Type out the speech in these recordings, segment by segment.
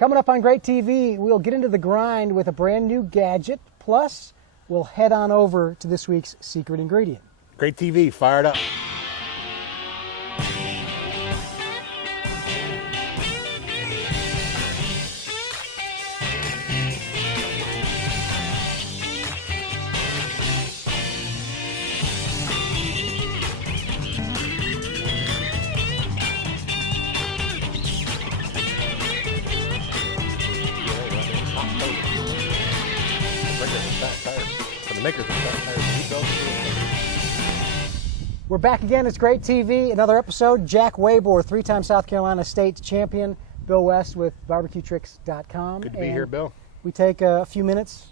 Coming up on Great TV, we'll get into the grind with a brand new gadget. Plus, we'll head on over to this week's secret ingredient. Great TV, fired up. We're back again. It's Great TV. Another episode. Jack Wabor, three-time South Carolina State champion. Bill West with BarbecueTricks.com. Good to be here, Bill. We take a few minutes,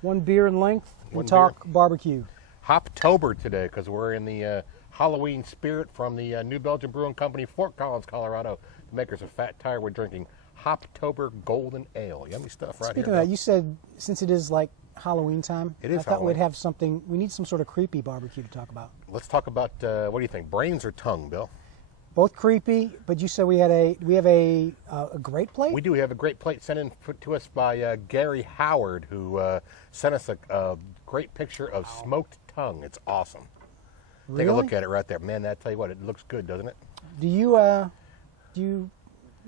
one beer in length, and talk barbecue. Hoptober today, because we're in the Halloween spirit from the New Belgium Brewing Company, Fort Collins, Colorado. The makers of Fat Tire. We're drinking Hoptober Golden Ale. Yummy stuff right here. Speaking of that, you said since it is like Halloween time, it is I thought Halloween. we'd have something. We need some sort of creepy barbecue to talk about. Let's talk about what do you think, brains or tongue, Bill? Both creepy, but you said we have a great plate. We do. We have a great plate sent in to us by Gary Howard, who sent us a great picture of smoked tongue. It's awesome. Really? Take a look at it right there, man. I tell you what, it looks good, doesn't it?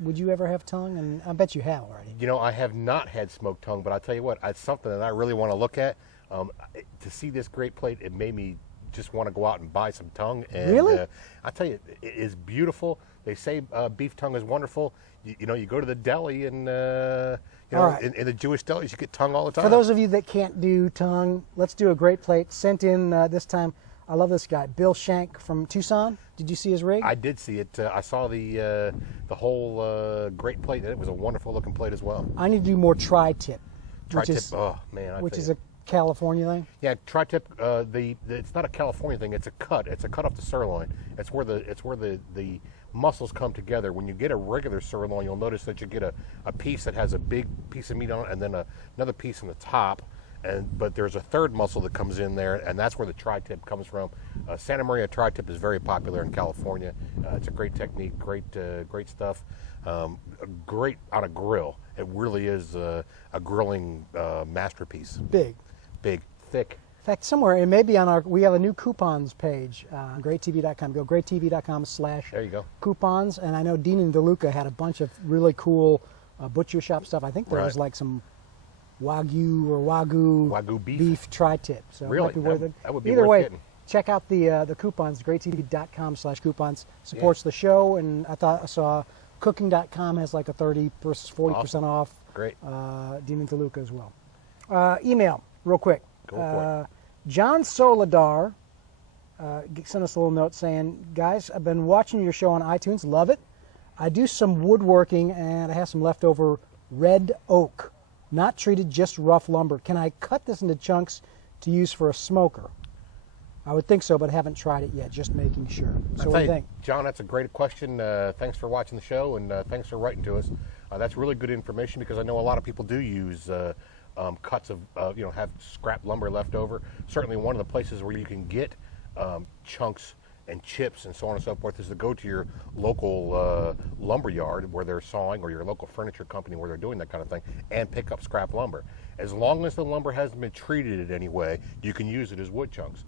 Would you ever have tongue? And I bet you have already. You know, I have not had smoked tongue, but I tell you what, it's something that I really want to look at. To see this great plate, it made me just want to go out and buy some tongue. And, really? I tell you, it is beautiful. They say beef tongue is wonderful. You know, you go to the deli and, right. in the Jewish delis, you get tongue all the time. For those of you that can't do tongue, let's do a great plate. Sent in this time. I love this guy, Bill Shank from Tucson. Did you see his rig? I did see it. I saw the whole great plate, and it was a wonderful looking plate as well. I need to do more tri-tip. Tri-tip, oh man, which is a California thing. Yeah, tri-tip. It's not a California thing. It's a cut. It's a cut off the sirloin. It's where the muscles come together. When you get a regular sirloin, you'll notice that you get a piece that has a big piece of meat on it, and then another piece on the top. But there's a third muscle that comes in there, and that's where the tri-tip comes from. Santa Maria tri-tip is very popular in California. It's a great technique, great stuff. Great on a grill. It really is a grilling masterpiece. Big, thick. In fact, somewhere, it may be on we have a new coupons page on greattv.com. Go greattv.com/there you go. coupons. And I know Dean and DeLuca had a bunch of really cool butcher shop stuff. I think there was like some Wagyu beef tri-tip. So really? It might be worth it. That would be Either worth way, getting. check out the coupons, greattv.com/coupons. Supports the show, and I saw cooking.com has like a 40% off. Great. Dean and DeLuca as well. Email, real quick. Go for it. John Soledar sent us a little note saying, guys, I've been watching your show on iTunes. Love it. I do some woodworking, and I have some leftover red oak. Not treated, just rough lumber. Can I cut this into chunks to use for a smoker? I would think so, but haven't tried it yet. Just making sure. So what do you think? John, that's a great question. Thanks for watching the show, and thanks for writing to us. That's really good information because I know a lot of people do use cuts of, have scrap lumber left over. Certainly one of the places where you can get chunks and chips and so on and so forth is to go to your local lumber yard where they're sawing, or your local furniture company where they're doing that kind of thing, and pick up scrap lumber. As long as the lumber hasn't been treated in any way, you can use it as wood chunks.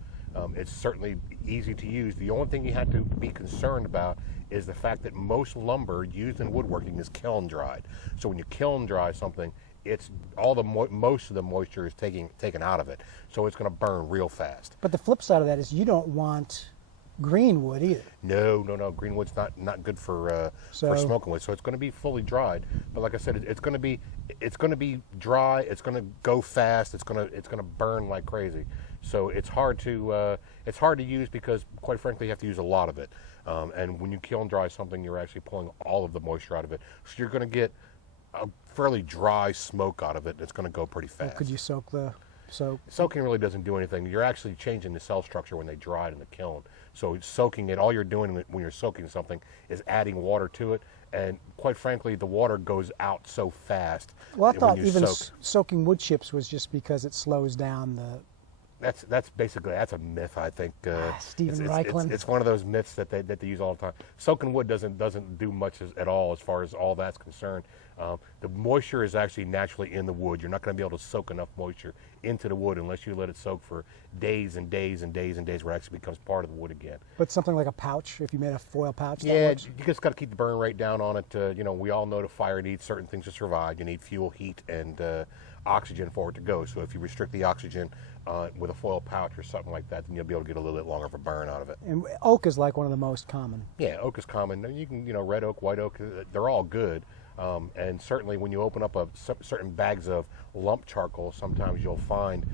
It's certainly easy to use. The only thing you have to be concerned about is the fact that most lumber used in woodworking is kiln dried. So when you kiln dry something, it's all most of the moisture is taken out of it. So it's going to burn real fast. But the flip side of that is you don't want green wood either. No. Green wood's not good for smoking wood. So it's going to be fully dried. But like I said, it's going to be dry. It's going to go fast. It's going to burn like crazy. So it's hard to use because, quite frankly, you have to use a lot of it. And when you kiln dry something, you're actually pulling all of the moisture out of it. So you're going to get a fairly dry smoke out of it. It's going to go pretty fast. Well, could you soak the soak? Soaking really doesn't do anything. You're actually changing the cell structure when they dry it in the kiln. So soaking it, all you're doing when you're soaking something is adding water to it. And quite frankly, the water goes out so fast. Well, I thought even soaking wood chips was just because it slows down That's basically that's a myth. I think Stephen it's, Reichlin. it's one of those myths that they use all the time. Soaking wood doesn't do much at all as far as all that's concerned. The moisture is actually naturally in the wood. You're not going to be able to soak enough moisture into the wood unless you let it soak for days and days and days and days, where it actually becomes part of the wood again. But something like a pouch, if you made a foil pouch, that Yeah, works? you just got to keep the burn rate down on it. We all know the fire needs certain things to survive. You need fuel, heat, and oxygen for it to go. So if you restrict the oxygen with a foil pouch or something like that, then you'll be able to get a little bit longer of a burn out of it. And oak is like one of the most common. Yeah, oak is common. You can, red oak, white oak, they're all good. And certainly when you open up certain bags of lump charcoal, sometimes you'll find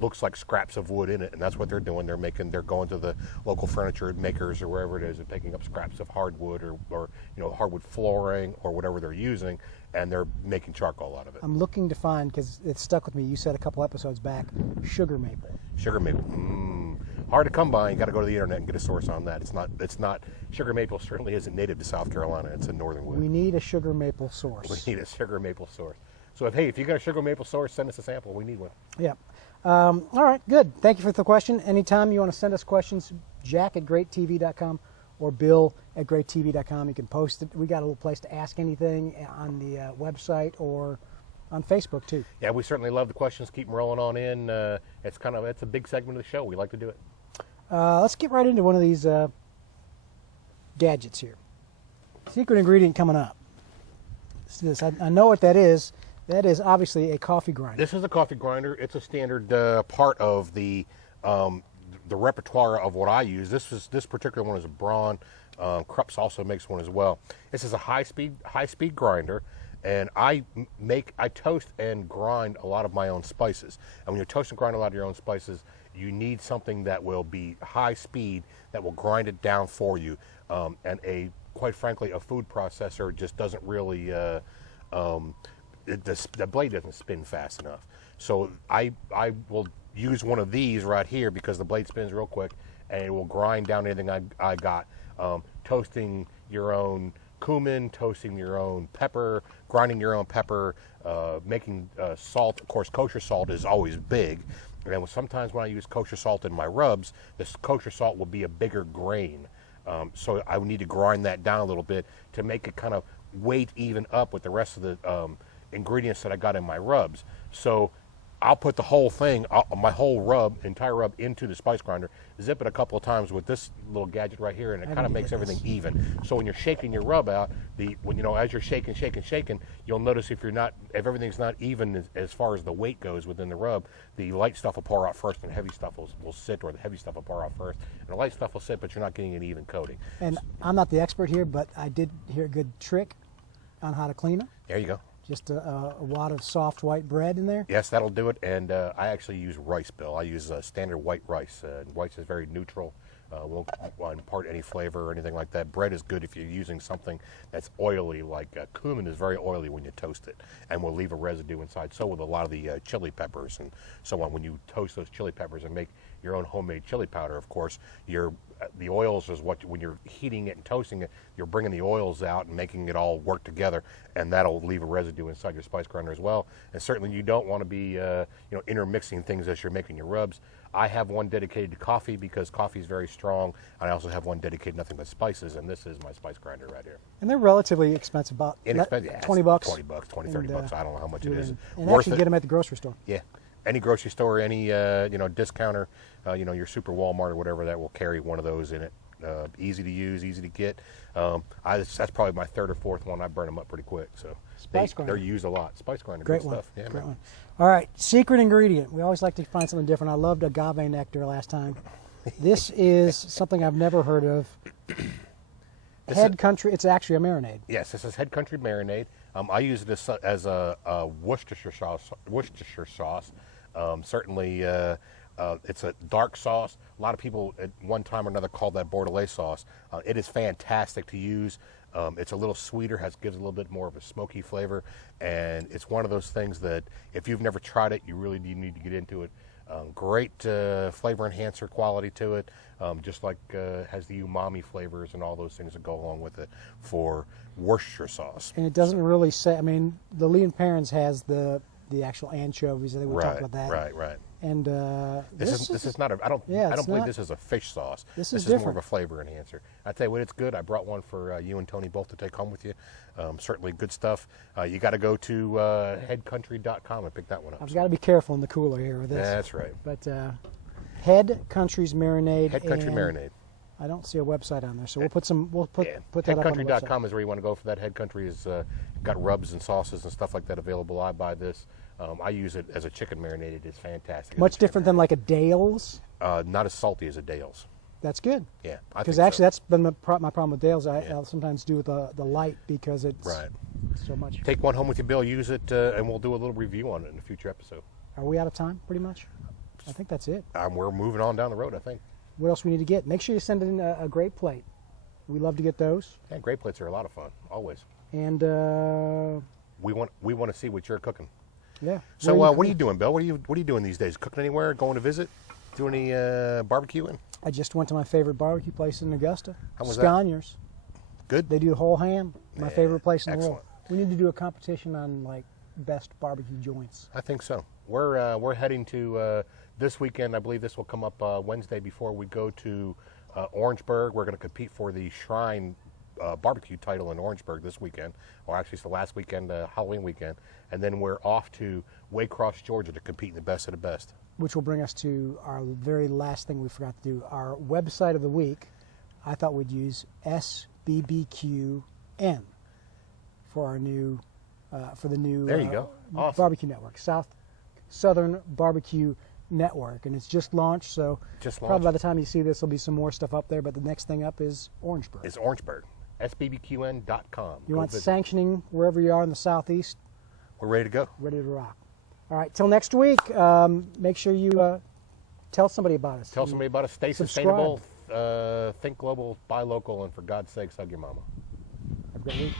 looks like scraps of wood in it, and that's what they're doing. They're going to the local furniture makers or wherever it is and picking up scraps of hardwood or hardwood flooring or whatever they're using, and they're making charcoal out of it. I'm looking to find, because it stuck with me, you said a couple episodes back, sugar maple. Sugar maple, hard to come by. You got to go to the internet and get a source on that. It's not. Sugar maple certainly isn't native to South Carolina. It's a northern wood. We need a sugar maple source. We need a sugar maple source. So if you got a sugar maple source, send us a sample. We need one. Yeah. All right, good. Thank you for the question. Anytime you want to send us questions, jack@greattv.com or bill@greattv.com. You can post it. We got a little place to ask anything on the website or on Facebook too. Yeah, we certainly love the questions. Keep them rolling on in. It's a big segment of the show. We like to do it. Let's get right into one of these gadgets here. Secret ingredient coming up. Let's do this. I know what that is. That is obviously a coffee grinder. This is a coffee grinder. It's a standard part of the repertoire of what I use. This particular one is a Braun. Krups also makes one as well. This is a high speed grinder, and I toast and grind a lot of my own spices. And when you toast and grind a lot of your own spices, you need something that will be high speed, that will grind it down for you. And quite frankly, a food processor just doesn't really. The blade doesn't spin fast enough. So I will use one of these right here because the blade spins real quick and it will grind down anything I got. Toasting your own cumin, toasting your own pepper, grinding your own pepper, making salt. Of course, kosher salt is always big. And then sometimes when I use kosher salt in my rubs, this kosher salt will be a bigger grain. So I would need to grind that down a little bit to make it kind of weight even up with the rest of the ingredients that I got in my rubs. So I'll put the whole thing, my whole entire rub into the spice grinder, zip it a couple of times with this little gadget right here, and it kind of makes everything even. So when you're shaking your rub out, as you're shaking, you'll notice if everything's not even as far as the weight goes within the rub, the light stuff will pour out first and the heavy stuff will sit, or the heavy stuff will pour out first, and the light stuff will sit, but you're not getting an even coating. And I'm not the expert here, but I did hear a good trick on how to clean them. There you go. Just a wad of soft white bread in there? Yes, that'll do it. And I actually use rice, Bill. I use standard white rice. Rice is very neutral. Won't impart any flavor or anything like that. Bread is good if you're using something that's oily, like cumin is very oily when you toast it and will leave a residue inside. So will a lot of the chili peppers and so on. When you toast those chili peppers and make your own homemade chili powder, of course, the oils is when you're heating it and toasting it, you're bringing the oils out and making it all work together, and that'll leave a residue inside your spice grinder as well. And certainly you don't want to be intermixing things as you're making your rubs. I have one dedicated to coffee because coffee is very strong. I also have one dedicated to nothing but spices, and this is my spice grinder right here. And they're relatively expensive, about Inexpensive, $20 bucks. 20 bucks, 20, 30 bucks. I don't know how much it is. And actually get them at the grocery store. Yeah. Any grocery store, any discounter, your Super Walmart or whatever, that will carry one of those in it. Easy to use, easy to get. That's probably my third or fourth one. I burn them up pretty quick. So Spice grinder. They're used a lot. Spice grinder, Great good one. stuff. Yeah, Great man. one. All right, secret ingredient. We always like to find something different. I loved agave nectar last time. This is something I've never heard of. Head Country. It's actually a marinade. Yes, this is Head Country marinade. I use this as a Worcestershire sauce. Certainly, it's a dark sauce. A lot of people at one time or another called that Bordelaise sauce. It is fantastic to use. It's a little sweeter, gives a little bit more of a smoky flavor, and it's one of those things that if you've never tried it, you really do need to get into it. Great flavor enhancer quality to it, just like has the umami flavors and all those things that go along with it for Worcestershire sauce. And it doesn't really say, the Lee and Perrins has the actual anchovies. I think we talked about that. Right. And This is not a. I don't believe this is a fish sauce. This is more different. of a flavor enhancer. I tell you what, it's good. I brought one for you and Tony both to take home with you. Certainly good stuff. You got to go to headcountry.com and pick that one up. I've got to be careful in the cooler here with this. That's right. But Head Country's Marinade. Head Country Marinade. I don't see a website on there, so we'll put that up on the website. Headcountry.com is where you want to go for that. Head Country has got rubs and sauces and stuff like that available. I buy this. I use it as a chicken marinade. It is fantastic. Much different than like a Dale's. Not as salty as a Dale's. That's good. Yeah, because actually that's been my problem with Dale's. I'll sometimes do with the light because it's so much. Take one home with you, Bill. Use it, and we'll do a little review on it in a future episode. Are we out of time? Pretty much. I think that's it. We're moving on down the road, I think. What else we need to get? Make sure you send in a great plate. We love to get those. Yeah, great plates are a lot of fun, always. And we want to see what you're cooking. Yeah. So what are you doing, Bill? What are you doing these days? Cooking anywhere? Going to visit? Doing any barbecuing? I just went to my favorite barbecue place in Augusta. How was Sconiers. Good. They do whole ham. My favorite place in the world. Excellent. We need to do a competition on like best barbecue joints. I think so. We're heading to this weekend. I believe this will come up Wednesday before we go to Orangeburg. We're going to compete for the Shrine barbecue title in Orangeburg this weekend, or actually it's the last weekend, Halloween weekend, and then we're off to Waycross, Georgia to compete in the best of the best. Which will bring us to our very last thing we forgot to do, our website of the week. I thought we'd use SBBQN for our new, for the new there you go. Awesome. barbecue network, Southern Barbecue Network, and it's just launched, so probably by the time you see this, there'll be some more stuff up there, but the next thing up is Orangeburg. It's Orangeburg. SBBQN.com. You want sanctioning wherever you are in the Southeast? We're ready to go. Ready to rock. All right, till next week, make sure you tell somebody about us. Tell somebody about us. Stay sustainable, think global, buy local, and for God's sakes, hug your mama. Have a great week.